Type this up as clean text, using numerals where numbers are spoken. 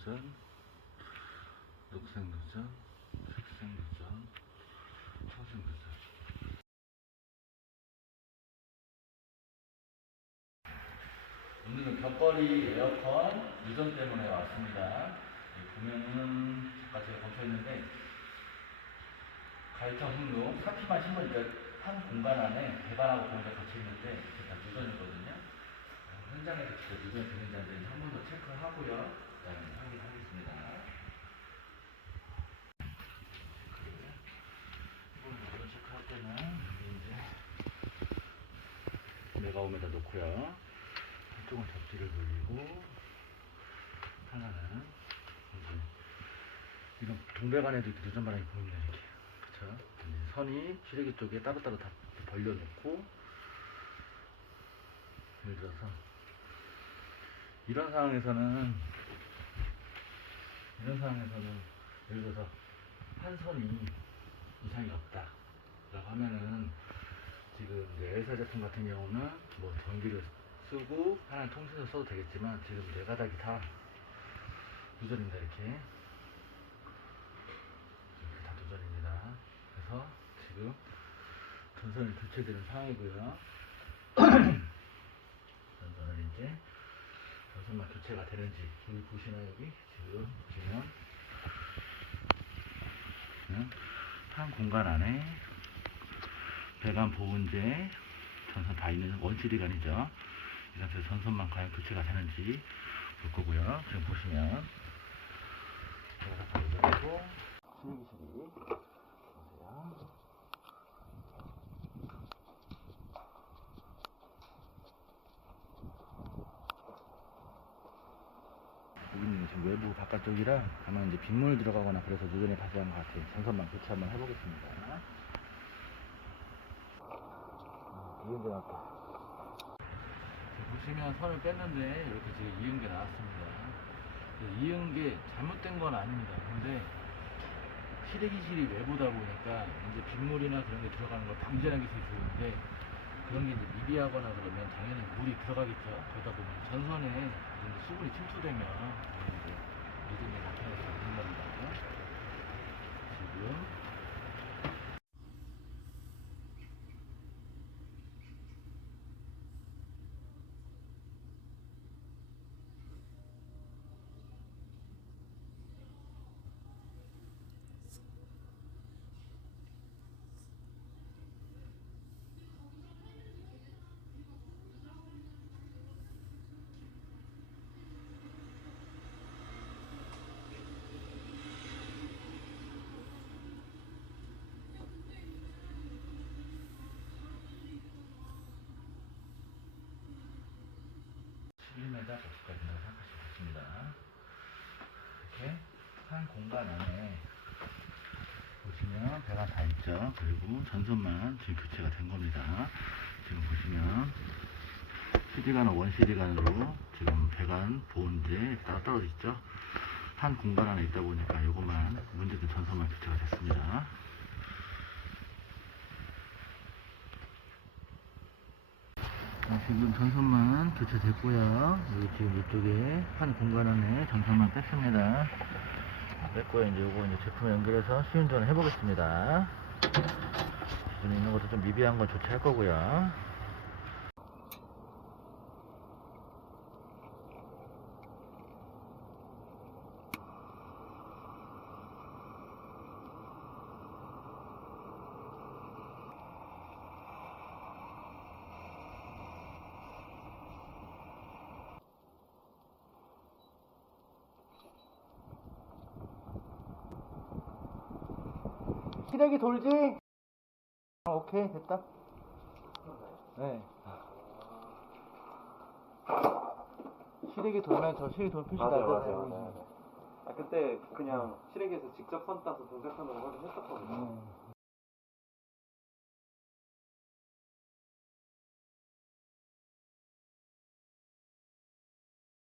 노전, 녹색 노전, 색색 노전, 초색 노전. 오늘은 벽걸이 에어컨 유전 때문에 왔습니다. 보면은 아까 제가 검토했는데 가열청 흑룡 4T만 신고니까 한 공간 안에 배관하고 보온장 같이 있는데 이게 다 유전이거든요. 현장에서 직접 유전이 되는지 안 되는지 한 번 더 체크하고요. 그다음에 확인하겠습니다. 이번 유전 체크할 때는 여기 이제 메가옴에다 놓고요. 한쪽은 접지를 돌리고 하나는 이제 이런 동배관에도 이렇게 누전 바람이 보입니다. 이렇게 그쵸? 이제 선이 시래기 쪽에 따로따로 다 벌려놓고 예를 들어서 이런 상황에서는 예를 들어서 한 선이 이상이 없다 라고 하면은 지금 이제 엘사 제품 같은 경우는 뭐 전기를 쓰고 하나는 통신을 써도 되겠지만 지금 네 가닥이 다 누전입니다. 이렇게 다 누전입니다. 그래서 지금 전선이 교체되는 상황이고요. 전선을 이제 전선만 교체가 되는지 여기 보시나요? 여기 지금 보시면 한 공간 안에 배관 보온재 전선 다 있는 원시리관이죠. 이 상태에서 전선만 과연 교체가 되는지 볼 거고요. 지금 보시면 제가 다 누전이고 실기실이 보세요. 여기는 지금 외부 바깥쪽이라 아마 이제 빗물 들어가거나 그래서 누전이 발생한 것 같아요. 전선만 교체 한번 해보겠습니다. 이은게 나왔다. 보시면 선을 뺐는데 이렇게 지금 이은게 나왔습니다. 이은게 잘못된 건 아닙니다. 근데 실외기실이 외부다 보니까 이제 빗물이나 그런 게 들어가는 걸 방지하는 게 제일 좋은데 그런 게 이제 미비하거나 그러면 당연히 물이 들어가겠죠. 그러다 보면 전선에 이제 수분이 침투되면 이제 믿음이 나타날 수 있는 겁니다. 지금 거기까지 생각하시면 됩니다. 이렇게 한 공간 안에 보시면 배가 다 있죠. 그리고 전선만 지금 교체가 된 겁니다. 지금 보시면 CD관은 원CD관으로 지금 배관 보온재 따로 떨어져 있죠. 한 공간 안에 있다 보니까 요것만 문제된 전선만 교체가 됐습니다. 지금 전선만 교체됐고요. 여기 지금 이쪽에 한 공간 안에 전선만 뺐습니다. 뺐고요. 이제 요거 이제 제품에 연결해서 시운전을 해보겠습니다. 기존에 있는 것도 좀 미비한 건 조치할 거고요. 시래기 돌지? 오케이, 됐다. 네. 시래기 돌면 저 시래기 돌 표시 나잖아요. 아, 그때 그냥 시래기에서 직접 선 따서 동작하는 거 확인했었거든요.